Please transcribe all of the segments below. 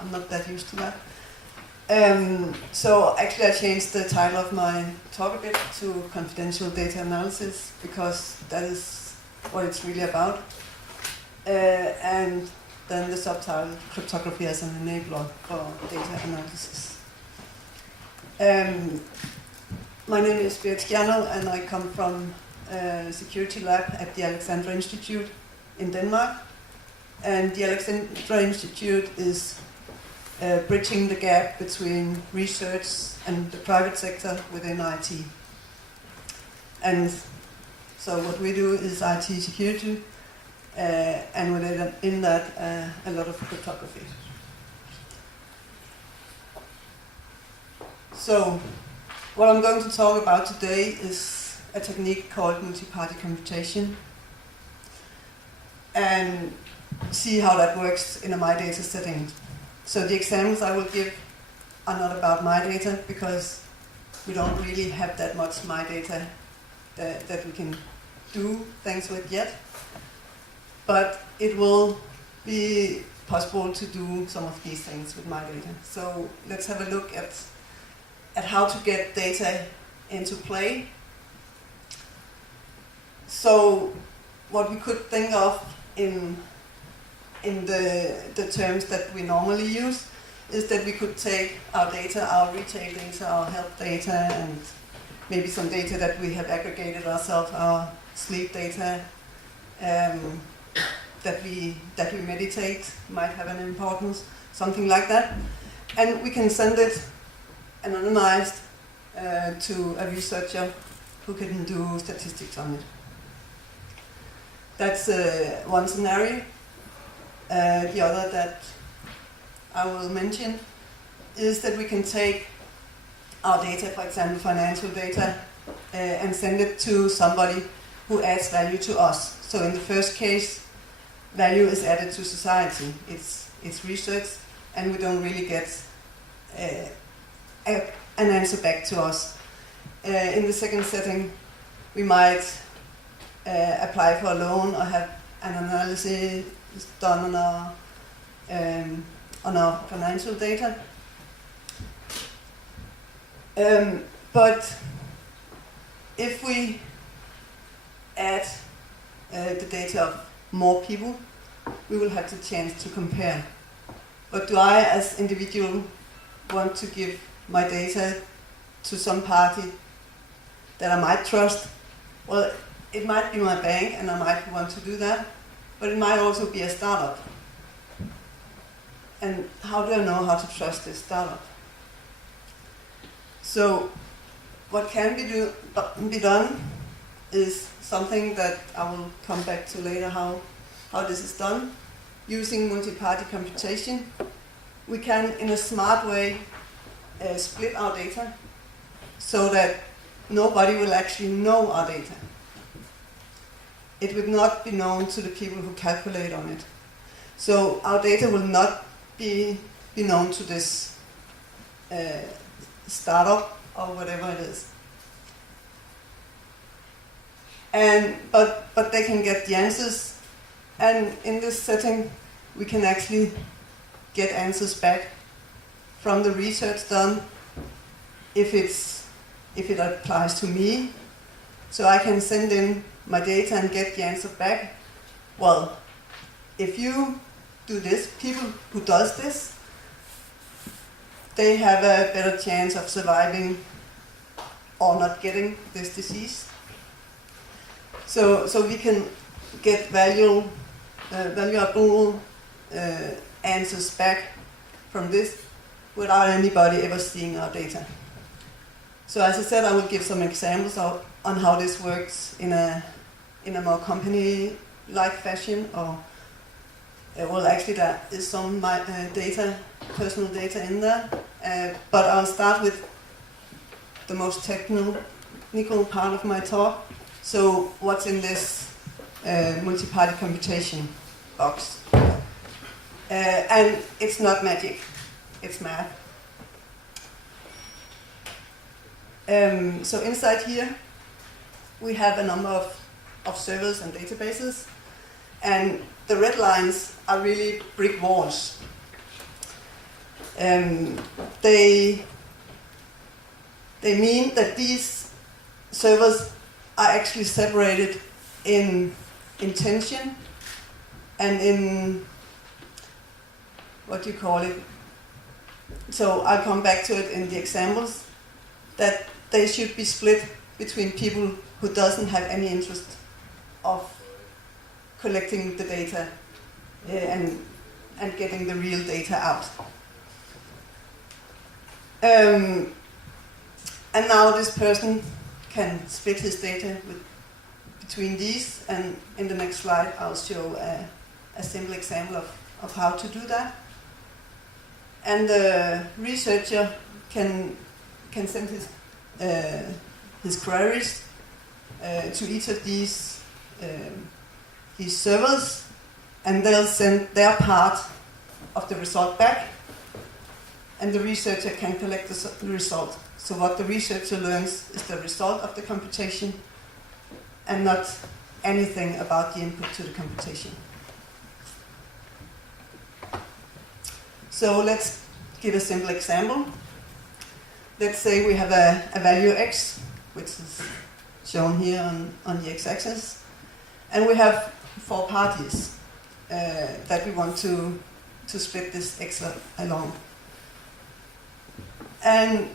I'm not that used to that. So actually I changed the title of my talk a bit to confidential data analysis, because that is what it's really about. And then the subtitle, cryptography as an enabler for data analysis. My name is Berit and I come from a security lab at the Alexandra Institute in Denmark. And the Alexandra Institute is bridging the gap between research and the private sector within IT. And so what we do is IT security, and within that a lot of cryptography. So what I'm going to talk about today is a technique called multiparty computation, and see how that works in a MyData setting. So the examples I will give are not about MyData, because we don't really have that much MyData that we can do things with yet. But it will be possible to do some of these things with MyData. So let's have a look at how to get data into play. So what we could think of in the terms that we normally use is that we could take our data, our retail data, our health data, and maybe some data that we have aggregated ourselves, our sleep data, that we meditate might have an importance, something like that. And we can send it anonymized to a researcher who can do statistics on it. That's one scenario. The other that I will mention is that we can take our data, for example financial data, and send it to somebody who adds value to us. So in the first case, value is added to society. It's research, and we don't really get an answer back to us. In the second setting, we might apply for a loan or have an analysis done on our financial data. But if we add the data of more people, we will have the chance to compare. But do I, as individual, want to give my data to some party that I might trust? Well, it might be my bank, and I might want to do that, but it might also be a startup. And how do I know how to trust this startup? So what can be done is something that I will come back to later, how this is done. Using multi-party computation, we can, in a smart way, split our data so that nobody will actually know our data. It would not be known to the people who calculate on it. So our data will not be known to this startup or whatever it is. But they can get the answers, and in this setting we can actually get answers back from the research done if it applies to me. So I can send in my data and get the answer back. Well, if you do this, people who does this, they have a better chance of surviving or not getting this disease. So we can get valuable answers back from this without anybody ever seeing our data. So as I said, I will give some examples on how this works in a more company-like fashion, or well, actually there is some personal data in there, but I'll start with the most technical part of my talk. So what's in this multi-party computation box? And it's not magic, it's math. So inside here we have a number of servers and databases, and the red lines are really brick walls. They mean that these servers are actually separated in intention and in, what do you call it? So I'll come back to it in the examples, that they should be split between people who doesn't have any interest of collecting the data and getting the real data out. And now this person can split his data between these, and in the next slide I'll show a simple example of how to do that. And the researcher can send his queries to each of these servers, and they'll send their part of the result back, and the researcher can collect the result. So what the researcher learns is the result of the computation and not anything about the input to the computation. So let's give a simple example. Let's say we have a value x, which is shown here on the x-axis, and we have 4 parties that we want to split this x along. And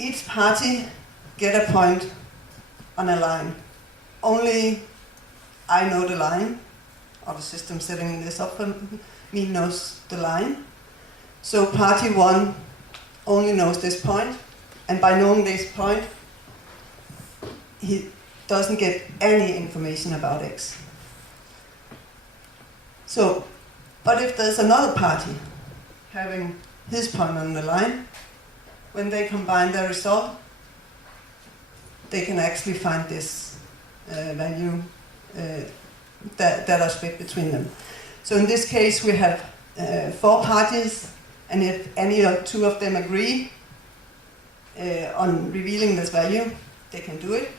each party get a point on a line. Only I know the line, or the system setting this up for me knows the line. So party 1 only knows this point, and by knowing this point, he doesn't get any information about x. So, but if there's another party having his point on the line, when they combine their result, they can actually find this value that are split between them. So in this case, we have 4 parties, and if any of 2 of them agree on revealing this value, they can do it.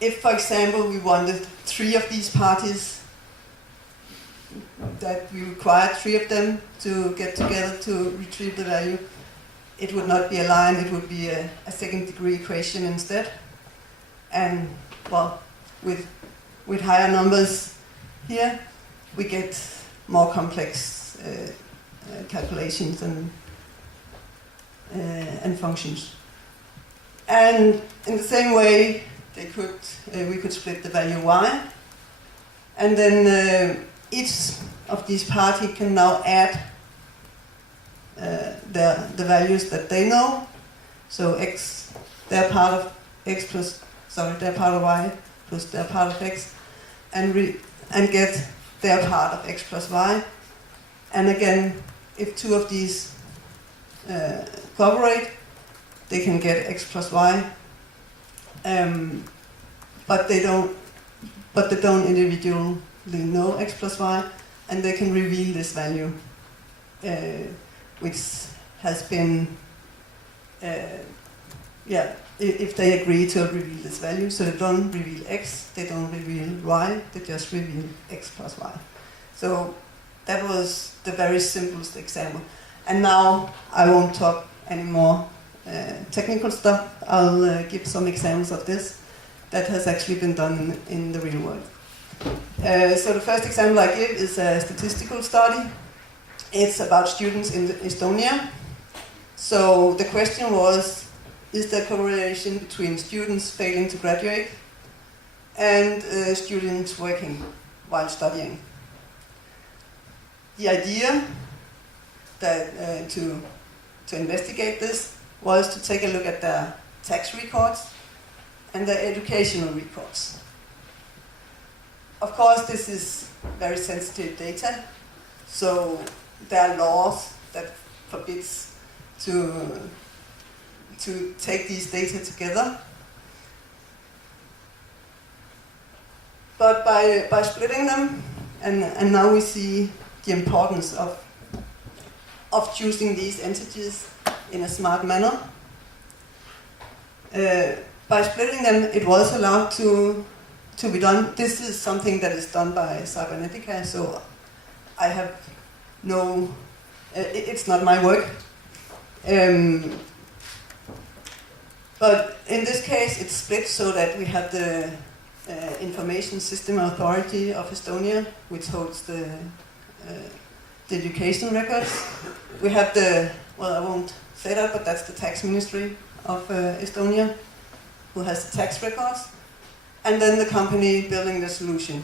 If, for example, we wanted 3 of these parties, that we required 3 of them to get together to retrieve the value, it would not be a line, it would be a second-degree equation instead. And, well, with higher numbers here, we get more complex calculations and functions. And in the same way, we could split the value y, and then each of these parties can now add the values that they know. So x, their part of x plus, their part of y plus their part of x, and get their part of x plus y. And again, if 2 of these cooperate, they can get x plus y, but they don't individually know x plus y, and they can reveal this value, which has been, if they agree to reveal this value. So they don't reveal x, they don't reveal y, they just reveal x plus y. So that was the very simplest example. And now I won't talk any more technical stuff. I'll give some examples of this that has actually been done in the real world. So the first example I give is a statistical study. It's about students in Estonia. So the question was, is there correlation between students failing to graduate and students working while studying? The idea that to investigate this was to take a look at their tax records and their educational records. Of course, this is very sensitive data, so there are laws that forbids to take these data together. But by splitting them, and now we see the importance of choosing these entities in a smart manner. By splitting them, it was allowed to be done. This is something that is done by Cybernetica, so I have no, it's not my work. But in this case, it's split so that we have the Information System Authority of Estonia, which holds the education records. We have the, well, I won't say that, but that's the tax ministry of Estonia, who has the tax records, and then the company building the solution.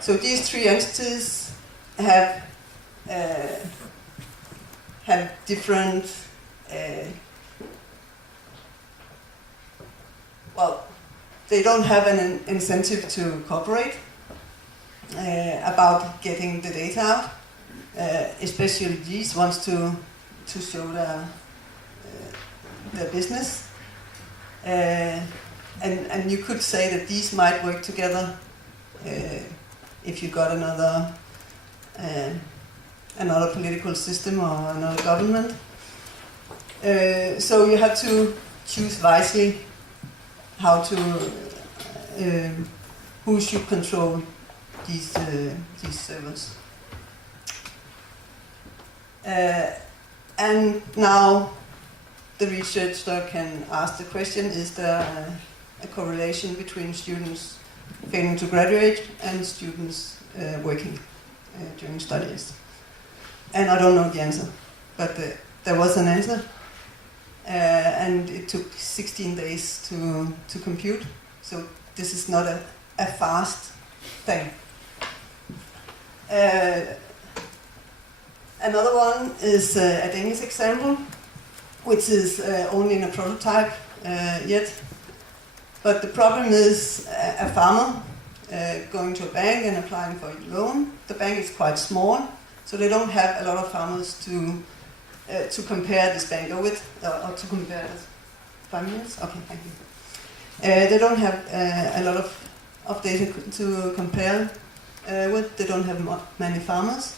So these three entities have different, well, they don't have an incentive to cooperate about getting the data out. Especially these wants to show their business. And you could say that these might work together if you got another political system or another government. So you have to choose wisely how to who should control these servers. And now the researcher can ask the question, is there a correlation between students failing to graduate and students working during studies? And I don't know the answer, but there was an answer, and it took 16 days to compute, so this is not a fast thing. Another one is a Danish example, which is only in a prototype yet. But the problem is a farmer going to a bank and applying for a loan. The bank is quite small, so they don't have a lot of farmers to compare this banker with, or to compare this. 5 minutes? Okay, thank you. They don't have a lot of data to compare with. They don't have many farmers.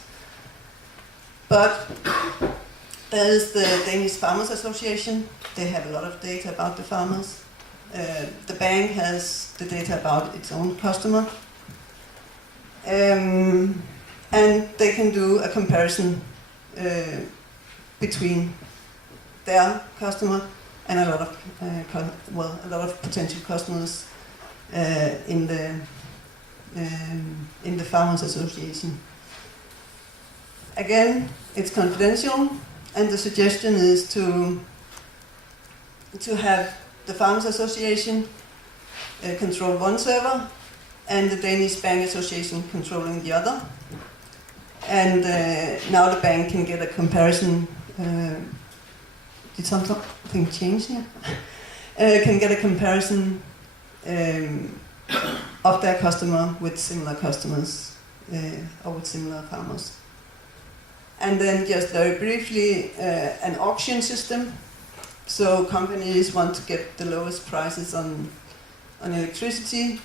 But there is the Danish Farmers Association. They have a lot of data about the farmers. The bank has the data about its own customer. And they can do a comparison between their customer and a lot of potential customers in the Farmers Association. Again, it's confidential, and the suggestion is to have the Farmers Association control one server, and the Danish Bank Association controlling the other. And now the bank can get a comparison. Did something change here? Can get a comparison of their customer with similar customers or with similar farmers. And then just very briefly, an auction system. So companies want to get the lowest prices on electricity.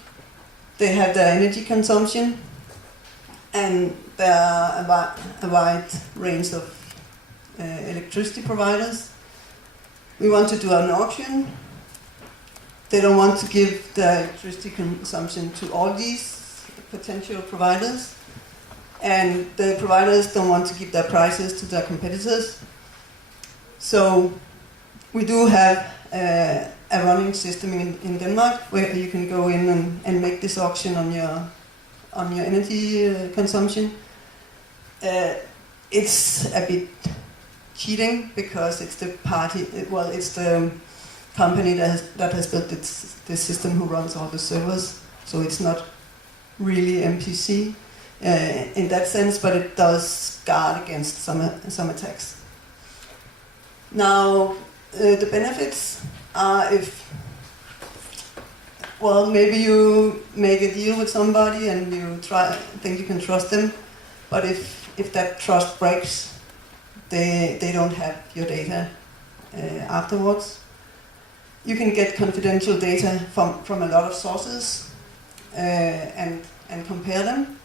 They have their energy consumption, and there are a wide range of electricity providers. We want to do an auction. They don't want to give the electricity consumption to all these potential providers. And the providers don't want to give their prices to their competitors. So we do have a running system in Denmark where you can go in and make this auction on your energy consumption. It's a bit cheating because it's the company that has built the system who runs all the servers. So it's not really MPC. In that sense, but it does guard against some attacks. Now, the benefits are maybe you make a deal with somebody and you think you can trust them, but if that trust breaks, they don't have your data afterwards. You can get confidential data from a lot of sources and compare them.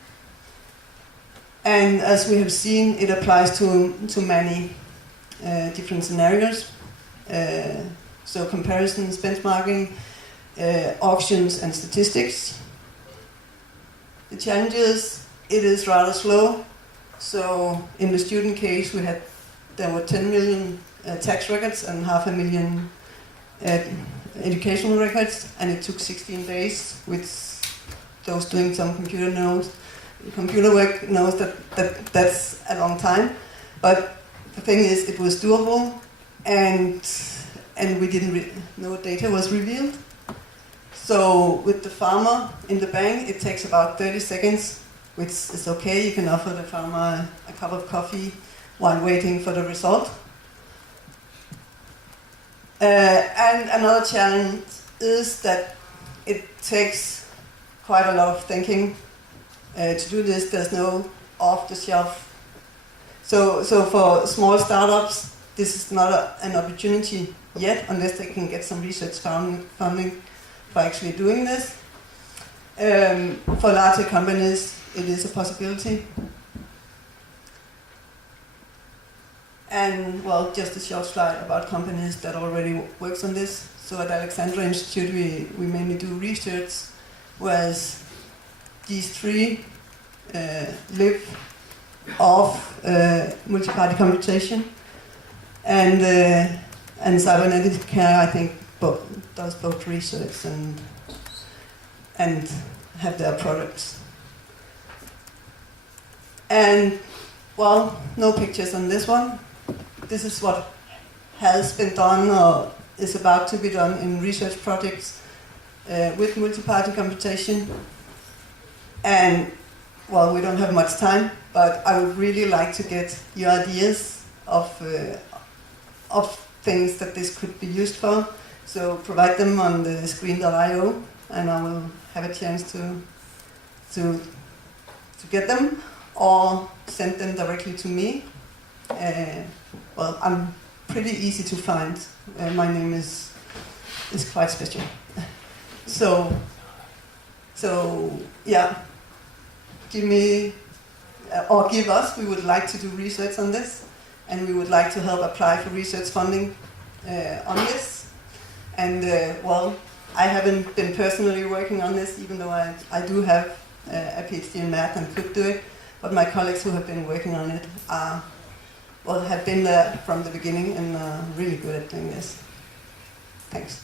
And as we have seen, it applies to many different scenarios. So comparisons, benchmarking, auctions and statistics. The challenge is it is rather slow. So in the student case, there were 10 million tax records and 500,000 educational records, and it took 16 days, which those doing some computer work knows that's a long time. But the thing is, it was doable, and we didn't no data was revealed. So with the farmer in the bank, it takes about 30 seconds, which is okay. You can offer the farmer a cup of coffee while waiting for the result. And another challenge is that it takes quite a lot of thinking to do this. There's no off-the-shelf. So for small startups, this is not an opportunity yet, unless they can get some research funding for actually doing this. For larger companies, it is a possibility. And, well, just a short slide about companies that already works on this. So at Alexandra Institute, we mainly do research, whereas these three live off multiparty computation. And cybernetic care, I think, does both research and have their products. And, well, no pictures on this one. This is what has been done or is about to be done in research projects with multiparty computation. And, well, we don't have much time, but I would really like to get your ideas of things that this could be used for. So provide them on the screen.io, and I will have a chance to get them, or send them directly to me. Well, I'm pretty easy to find. My name is quite special. So yeah, give us. We would like to do research on this, and we would like to help apply for research funding on this. And well, I haven't been personally working on this, even though I do have a PhD in math and could do it. But my colleagues who have been working on it have been there from the beginning and are really good at doing this. Thanks.